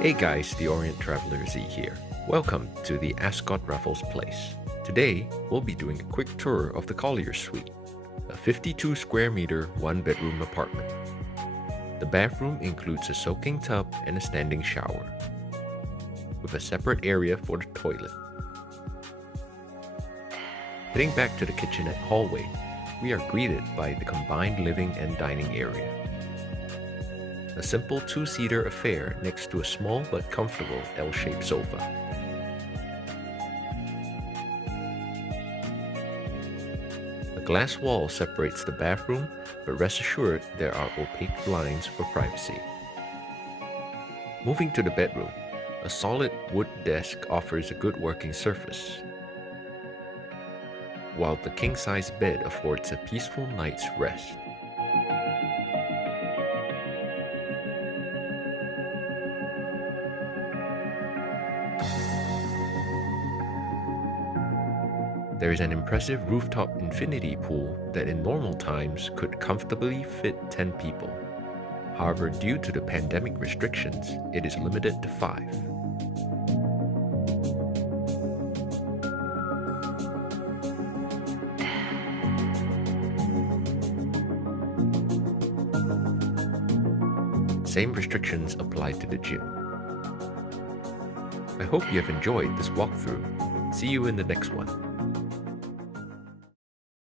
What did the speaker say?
Hey guys, the Orient Traveler Z here. Welcome to the Ascot Raffles Place. Today, we'll be doing a quick tour of the Collier Suite, a 52 square meter, one bedroom apartment. The bathroom includes a soaking tub and a standing shower, with a separate area for the toilet. Heading back to the kitchenette hallway, we are greeted by the combined living and dining area. A simple two-seater affair next to a small but comfortable L-shaped sofa. A glass wall separates the bathroom, but rest assured there are opaque blinds for privacy. Moving to the bedroom, a solid wood desk offers a good working surface, while the king-size bed affords a peaceful night's rest. There is an impressive rooftop infinity pool that in normal times could comfortably fit 10 people. However, due to the pandemic restrictions, it is limited to 5. Same restrictions apply to the gym. I hope you have enjoyed this walkthrough. See you in the next one.